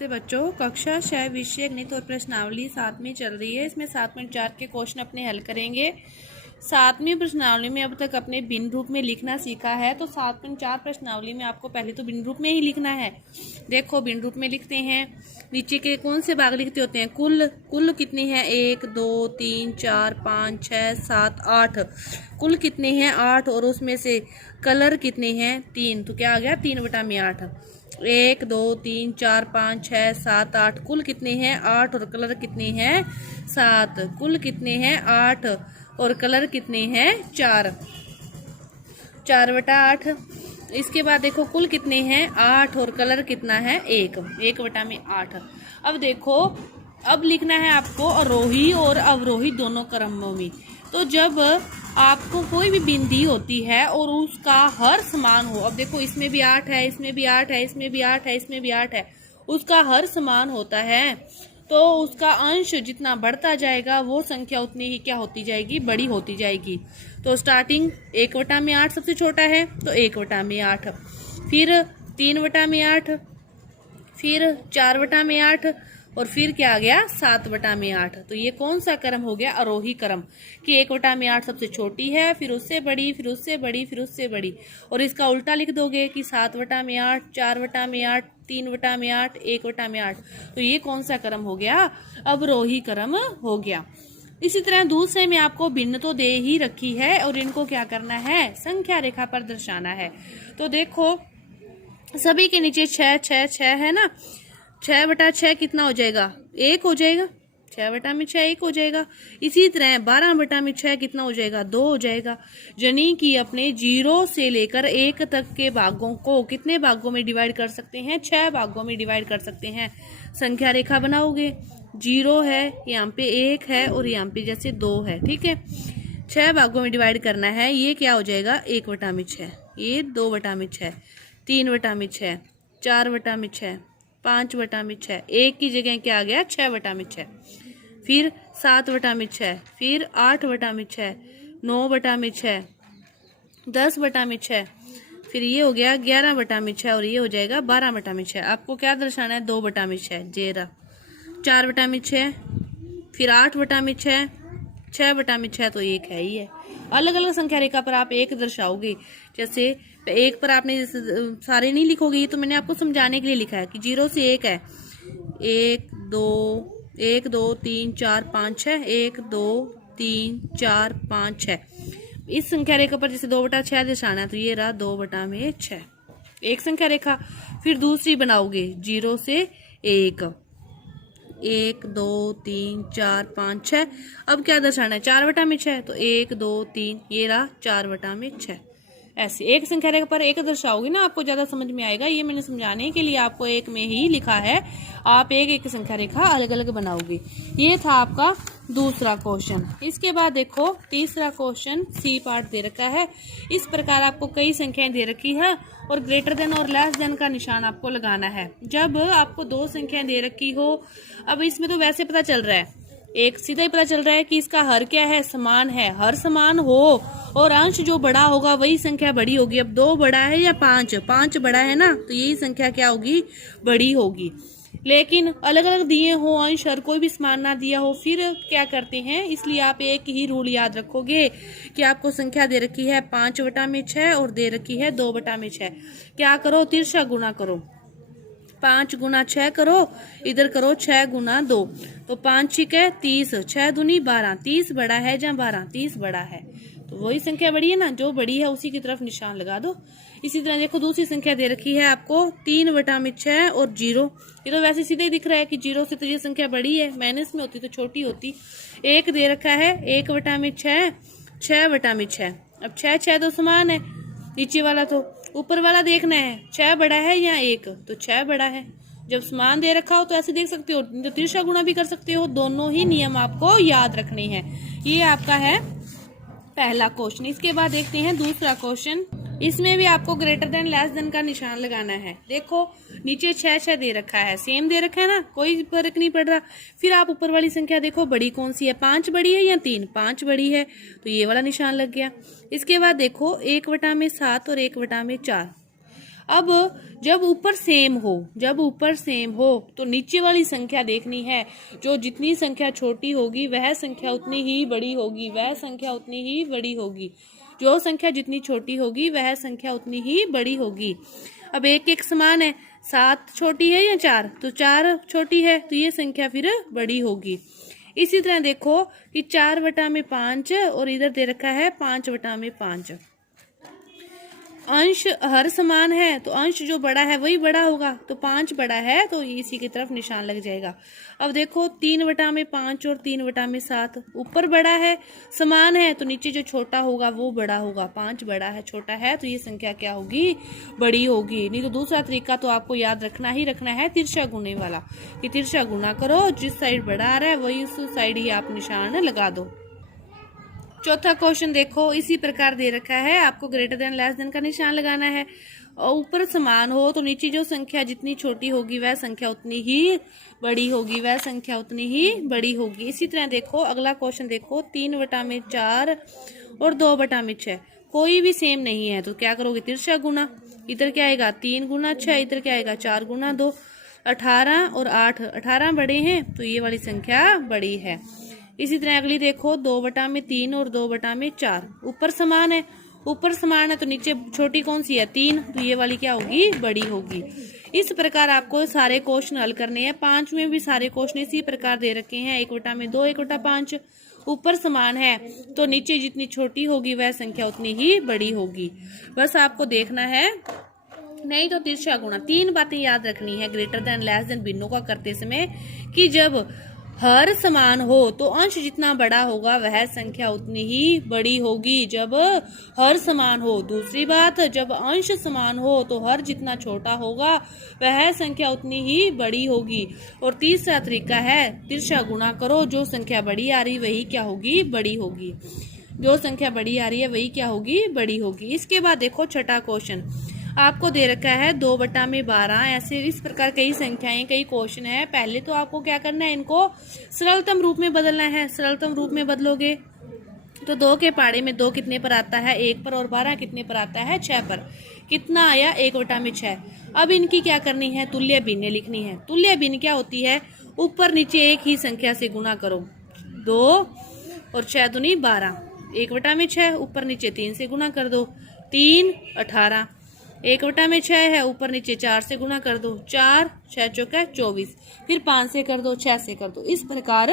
नमस्ते बच्चों, कक्षा 6 विषय गणित और प्रश्नावली 7 में चल रही है। इसमें 7.4 के क्वेश्चन अपने हल करेंगे। 7वीं प्रश्नावली में अब तक अपने भिन्न रूप में लिखना सीखा है, तो 7.4 प्रश्नावली में आपको पहले तो भिन्न रूप में ही लिखना है। देखो भिन्न रूप में लिखते हैं। नीचे के कौन से भाग लिखते होते हैं? कुल कितनी है? 1 2 3 4 5 6 7 8। कुल कितने हैं? 8। और उसमें से कलर कितने हैं? 3। तो क्या आ गया? 3/8। 1 2 3 4 5 6 7 8। कुल कितने हैं? 8। और कलर कितने हैं? 7। कुल कितने हैं? 8। और कलर कितने हैं? 4। 4/8। इसके बाद देखो कुल कितने हैं? 8। और कलर कितना है? 1। 1/8। अब देखो, अब लिखना है आपको आरोही और अवरोही दोनों क्रमों में। तो जब आपको कोई भी बिंदी होती है और उसका हर समान हो, अब देखो इसमें भी 8 है, इसमें भी 8 है, इसमें भी 8 है, इसमें भी 8 है, उसका हर समान होता है, तो उसका अंश जितना बढ़ता जाएगा वो संख्या उतनी ही क्या होती जाएगी? बड़ी होती जाएगी। तो स्टार्टिंग 1/8 सबसे छोटा है, तो 1/8। फिर 3/8, फिर 4/8, और फिर क्या आ गया? 7/8। तो ये कौन सा क्रम हो गया? आरोही क्रम, कि 1/8 सबसे छोटी है, फिर उससे बड़ी, फिर उससे बड़ी, फिर उससे बड़ी। और इसका उल्टा लिख दोगे कि 7/8, 4/8, 3/8, 1/8। तो ये कौन सा क्रम हो गया? अवरोही क्रम हो गया। इसी तरह दूसरे में आपको भिन्न तो दे ही रखी है और इनको क्या करना है? संख्या रेखा पर दर्शाना है। तो देखो सभी के नीचे 6 6 6 है ना। 6/6 कितना हो जाएगा? 1 हो जाएगा। 6/6 1 हो जाएगा। इसी तरह 12/6 कितना हो जाएगा? 2 हो जाएगा। यानी कि अपने 0 से लेकर 1 तक के भागों को कितने भागों में डिवाइड कर सकते हैं? 6 भागों में डिवाइड कर सकते हैं। संख्या रेखा बनाओगे, 0 है, यहाँ पे 1 है और यहाँ पे जैसे 2 है, ठीक है। 6 भागों में डिवाइड करना है। ये क्या हो जाएगा? 1/6, ये 2/6, 3/6, 4/6, 5/6। 1 की जगह क्या आ गया? 6/6। फिर 7/6, फिर 8/6, 9/6, 10/6, फिर ये हो गया 11/6 और ये हो जाएगा 12/6। आपको क्या दर्शाना है? 2/6 जेरा, 4/6, फिर 8/6, 6/6। तो 1 है ही है। अलग अलग संख्या रेखा पर आप 1 दर्शाओगे। जैसे 1 पर आपने सारे नहीं लिखोगे, ये तो मैंने आपको समझाने के लिए लिखा है कि 0 से 1 है। 1 2 3 4 5 6, 1 2 3 4 5 6। इस संख्या रेखा पर जैसे 2/6 दर्शाना है, तो ये रहा 2/6, एक संख्या रेखा। फिर दूसरी बनाओगे 0 से 1, 1 2 3 4 5 6। अब क्या दर्शाना है? 4/6, तो 1 2 3, ये रहा 4/6। ऐसे एक संख्या रेखा पर 1 दर्शाओगे ना, आपको ज्यादा समझ में आएगा। ये मैंने समझाने के लिए आपको 1 में ही लिखा है। आप एक एक संख्या रेखा अलग अलग बनाओगे। ये था आपका दूसरा क्वेश्चन। इसके बाद देखो तीसरा क्वेश्चन सी पार्ट दे रखा है। इस प्रकार आपको कई संख्याएं दे रखी है और ग्रेटर देन और लेस देन का निशान आपको लगाना है। जब आपको 2 संख्याएं दे रखी हो, अब इसमें तो वैसे पता चल रहा है, एक सीधा ही पता चल रहा है कि इसका हर क्या है? समान है। हर समान हो और अंश जो बड़ा होगा वही संख्या बड़ी होगी। अब 2 बड़ा है या 5? 5 बड़ा है ना, तो यही संख्या क्या होगी? बड़ी होगी। लेकिन अलग अलग दिए हो अंश और कोई भी समान ना दिया हो, फिर क्या करते हैं? इसलिए आप एक ही रूल याद रखोगे कि आपको संख्या दे रखी है 5/6 और दे रखी है 2/6। क्या करो? तिरछा गुणा करो। 5 गुना 6 करो, इधर करो 6 गुना 2, तो 5 6 30, 6 दूनी 12। 30 बड़ा है या 12? 30 बड़ा है, तो वही संख्या बड़ी है ना। जो बड़ी है उसी की तरफ निशान लगा दो। इसी तरह देखो दूसरी संख्या दे रखी है आपको 3/6 और 0। ये तो वैसे सीधे ही दिख रहा है कि 0 से तो ये संख्या बड़ी है, माइनस में होती तो छोटी होती। 1 दे रखा है 1/6, 6/6। अब 6 6 तो समान है, नीचे वाला तो ऊपर वाला देखना है 6 बड़ा है या 1, तो 6 बड़ा है। जब समान दे रखा हो तो ऐसे देख सकते हो, तो तिरछा गुणा भी कर सकते हो। दोनों ही नियम आपको याद रखने हैं। ये आपका है पहला क्वेश्चन। इसके बाद देखते हैं दूसरा क्वेश्चन। इसमें भी आपको ग्रेटर देन लेस देन का निशान लगाना है। देखो नीचे 6 6 दे रखा है, सेम दे रखा है ना, कोई फर्क नहीं पड़ रहा। फिर आप ऊपर वाली संख्या देखो बड़ी कौन सी है? 5 बड़ी है या 3? 5 बड़ी है, तो ये वाला निशान लग गया। इसके बाद देखो 1/7 और 1/4। अब जब ऊपर सेम हो तो नीचे वाली संख्या देखनी है। जो जितनी संख्या छोटी होगी वह संख्या उतनी ही बड़ी होगी, जो संख्या जितनी छोटी होगी वह संख्या उतनी ही बड़ी होगी। अब एक एक समान है, 7 छोटी है या 4, तो 4 छोटी है तो ये संख्या फिर बड़ी होगी। इसी तरह देखो कि 4/5 और इधर दे रखा है 5/5। अंश हर समान है तो अंश जो बड़ा है वही बड़ा होगा, तो 5 बड़ा है तो इसी की तरफ निशान लग जाएगा। अब देखो 3/5 और 3/7 ऊपर बड़ा है, समान है तो नीचे जो छोटा होगा वो बड़ा होगा। 5 बड़ा है छोटा है तो ये संख्या क्या होगी, बड़ी होगी। नहीं तो दूसरा तरीका तो आपको याद रखना है तिरछा गुणे वाला, कि तिरछा गुना करो, जिस साइड बड़ा आ रहा है वही उस साइड ही आप निशान लगा दो। चौथा क्वेश्चन देखो, इसी प्रकार दे रखा है, आपको ग्रेटर देन लेस देन का निशान लगाना है और ऊपर समान हो तो नीचे जो संख्या जितनी छोटी होगी वह संख्या उतनी ही बड़ी होगी, इसी तरह देखो अगला क्वेश्चन देखो, 3/4 और 2/6 कोई भी सेम नहीं है तो क्या करोगे, तिरछा गुना। इधर क्या आएगा 3 गुना 6, इधर क्या आएगा 4 गुना 2। 18 और 8, 18 बड़े हैं तो ये वाली संख्या बड़ी है। इसी तरह अगली देखो 2/3 और 2/4 ऊपर समान है तो नीचे छोटी कौन सी है 3, तो ये वाली क्या होगी, बड़ी होगी। इस प्रकार आपको सारे क्वेश्चन हल करने हैं। 5 में भी सारे क्वेश्चन इसी प्रकार दे रखे हैं, 1/2 1/5 ऊपर समान है तो नीचे जितनी छोटी होगी वह संख्या उतनी ही बड़ी होगी। बस आपको देखना है, नहीं तो तिरछा गुणा। 3 बातें याद रखनी है ग्रेटर देन लेस देन भिन्नों का करते समय, कि जब हर समान हो तो अंश जितना बड़ा होगा वह संख्या उतनी ही बड़ी होगी, जब हर समान हो। दूसरी बात, जब अंश समान हो तो हर जितना छोटा होगा वह संख्या उतनी ही बड़ी होगी। और तीसरा तरीका है तिरछा गुणा करो, जो संख्या बड़ी आ रही वही क्या होगी, बड़ी होगी। जो संख्या बड़ी आ रही है वही क्या होगी, बड़ी होगी। इसके बाद देखो छठा क्वेश्चन आपको दे रखा है 2/12। ऐसे इस प्रकार कई संख्याएं, कई क्वेश्चन है। पहले तो आपको क्या करना है, इनको सरलतम रूप में बदलना है। सरलतम रूप में बदलोगे तो 2 के पहाड़े में 2 कितने पर आता है, 1 पर, और 12 कितने पर आता है, 6 पर। कितना आया, 1/6। अब इनकी क्या करनी है, तुल्य भिन्न लिखनी है। तुल्य भिन्न क्या होती है, ऊपर नीचे एक ही संख्या से गुना करो। 2 और 6 दूनी 12, 1/6 ऊपर नीचे 3 से गुना कर दो, 3 18। 1/6 है, ऊपर नीचे 4 से गुना कर दो, 4 6 चौका 24, फिर 5 से कर दो, 6 से कर दो। इस प्रकार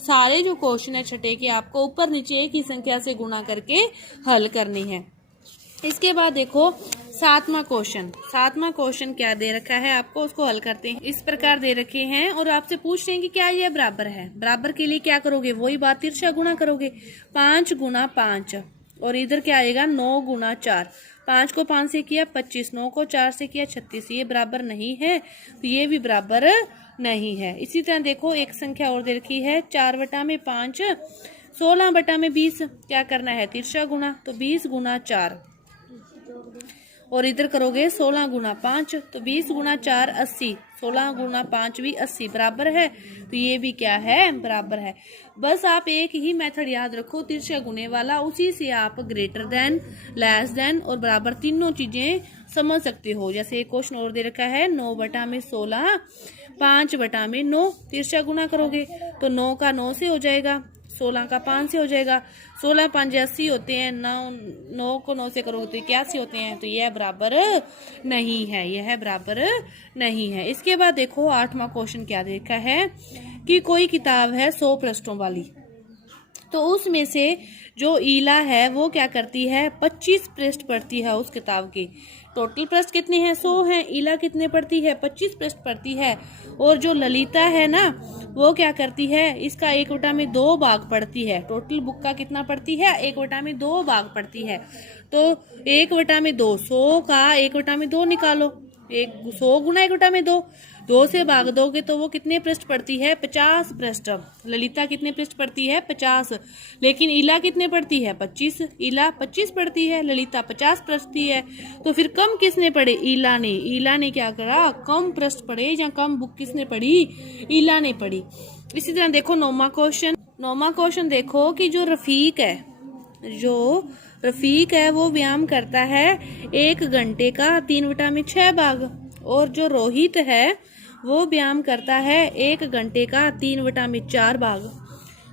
सारे जो क्वेश्चन है छठे के आपको ऊपर नीचे एक ही संख्या से गुणा करके हल करनी है। इसके बाद देखो सातवां क्वेश्चन क्या दे रखा है आपको, उसको हल करते हैं। इस प्रकार दे रखे हैं और आपसे पूछ रहे हैं कि क्या ये बराबर है। बराबर के लिए क्या करोगे, वही बात, तिरछा गुणा करोगे। 5 गुना 5 और इधर क्या आएगा 9 गुना 4। 5 को 5 से किया 25, 9 को 4 से किया 36। ये बराबर नहीं है तो ये भी बराबर नहीं है। इसी तरह देखो एक संख्या और दे रखी है 4/5, 16/20। क्या करना है, तिरछा गुणा, तो 20 गुना 4 और इधर करोगे 16 गुना 5, तो 20 गुना 4 80, 16 गुना 5 भी 80 बराबर है, तो ये भी क्या है, बराबर है। बस आप एक ही मेथड याद रखो तिरछा गुने वाला, उसी से आप ग्रेटर देन, लेस देन और बराबर तीनों चीजें समझ सकते हो। जैसे एक क्वेश्चन और दे रखा है 9/16, 5/9। तिरछा गुना करोगे तो 9 का 9 से हो जाएगा, 16 का 5 से हो जाएगा, 16 5 80 होते हैं, 9 को 9 से करोगे तो 81 होते हैं, तो यह बराबर नहीं है, यह बराबर नहीं है। इसके बाद देखो 8वां क्वेश्चन क्या देखा है कि कोई किताब है 100 पृष्ठों वाली, तो उसमें से जो ईला है वो क्या करती है, 25 पृष्ठ पढ़ती है उस किताब के। टोटल पृष्ठ कितने हैं, 100 हैं, ईला कितने पढ़ती है, 25 पृष्ठ पढ़ती है। और जो ललिता है ना वो क्या करती है, इसका 1/2 भाग पढ़ती है। टोटल बुक का कितना पढ़ती है, 1/2 भाग पढ़ती है। तो 1/2, 100 का 1/2 निकालो, 100 गुना 1/2, 2 से भाग दोगे तो वो कितने पृष्ठ पढ़ती है, 50 पृष्ठ। ललिता कितने पृष्ठ पढ़ती है, 50। लेकिन ईला कितने पढ़ती है, 25। ईला 25 पढ़ती है, ललिता 50 पढ़ती है। तो फिर कम किसने पढ़े, ईला ने। ईला ने क्या करा, कम पृष्ठ पढ़े, या कम बुक किसने पढ़ी, ईला ने पढ़ी। इसी तरह देखो 9वां क्वेश्चन देखो कि जो रफीक है वो व्यायाम करता है 1 घंटे का 3/6 भाग, और जो रोहित है वो व्यायाम करता है 1 घंटे का 3/4 भाग।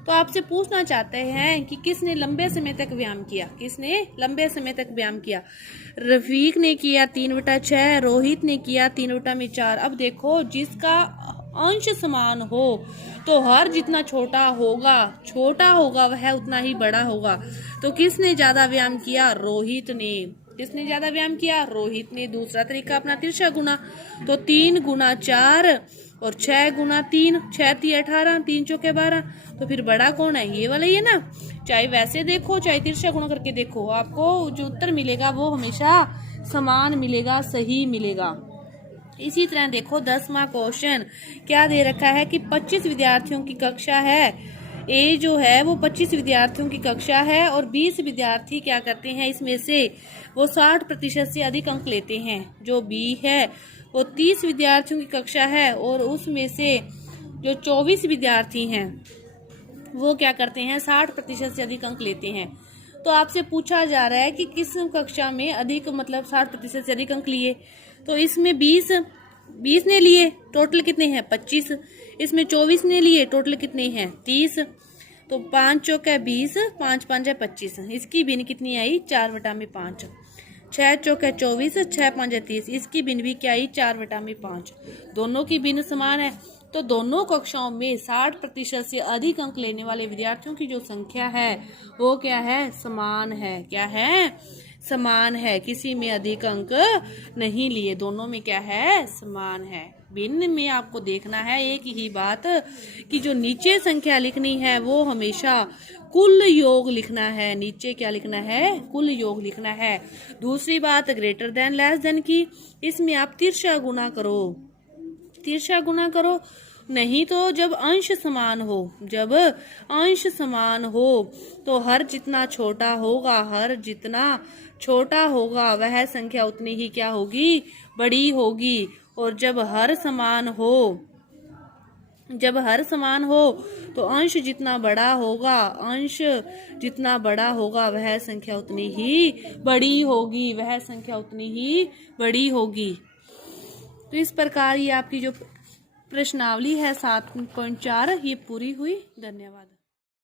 तो आपसे पूछना चाहते हैं कि किसने लंबे समय तक व्यायाम किया, किसने लंबे समय तक व्यायाम किया। रफीक ने किया 3/6, रोहित ने किया 3/4। अब देखो जिसका अंश समान हो तो हर जितना छोटा होगा वह उतना ही बड़ा होगा। तो किसने ज्यादा व्यायाम किया, रोहित ने। किसने ज्यादा व्यायाम किया, रोहित ने। दूसरा तरीका अपना तिरछा गुना, तो 3 गुना 4 और 6 गुना 3, 6 × 18, 3 चौके 12। तो फिर बड़ा कौन है, ये वाला ही है ना। चाहे वैसे देखो चाहे तिरछा गुना करके देखो, आपको जो उत्तर मिलेगा वो हमेशा समान मिलेगा, सही मिलेगा। इसी तरह देखो 10वां क्वेश्चन क्या दे रखा है कि 25 विद्यार्थियों की कक्षा है। ए जो है वो 25 विद्यार्थियों की कक्षा है और 20 विद्यार्थी क्या करते हैं, इसमें से वो 60% से अधिक अंक लेते हैं। जो बी है वो 30 विद्यार्थियों की कक्षा है और उसमें से जो 24 विद्यार्थी हैं वो क्या करते हैं, 60% से अधिक अंक लेते हैं। तो आपसे पूछा जा रहा है कि किस कक्षा में अधिक, मतलब 60% से अधिक अंक लिए। तो इसमें 20 ने लिए, टोटल कितने हैं 25। इसमें 24 ने लिए, टोटल कितने हैं 30। तो 5 चौके 20, 5 5 है 25। इसकी भिन्न कितनी आई, 4/5। 6 चौके 24, 6 5 30। इसकी भिन्न भी क्या आई, 4/5। दोनों की भिन्न समान है। तो दोनों कक्षाओं में 60% से अधिक अंक लेने वाले विद्यार्थियों की जो संख्या है वो क्या है, समान है। क्या है, समान है। किसी में अधिक अंक नहीं लिए, दोनों में क्या है, समान है। भिन्न में आपको देखना है एक ही बात कि जो नीचे संख्या लिखनी है वो हमेशा कुल योग लिखना है। नीचे क्या लिखना है, कुल योग लिखना है। दूसरी बात ग्रेटर देन लेस देन की, इसमें आप तिरछा गुना करो, तिरछा गुना करो। नहीं तो जब अंश समान हो, जब अंश समान हो तो हर जितना छोटा होगा, हर जितना छोटा होगा वह संख्या उतनी ही क्या होगी, बड़ी होगी। और जब हर समान हो, जब हर समान हो तो अंश जितना बड़ा होगा, अंश जितना बड़ा होगा वह संख्या उतनी ही बड़ी होगी, वह संख्या उतनी ही बड़ी होगी। तो इस प्रकार ये आपकी जो प्रश्नावली है 7.4 ये पूरी हुई। धन्यवाद।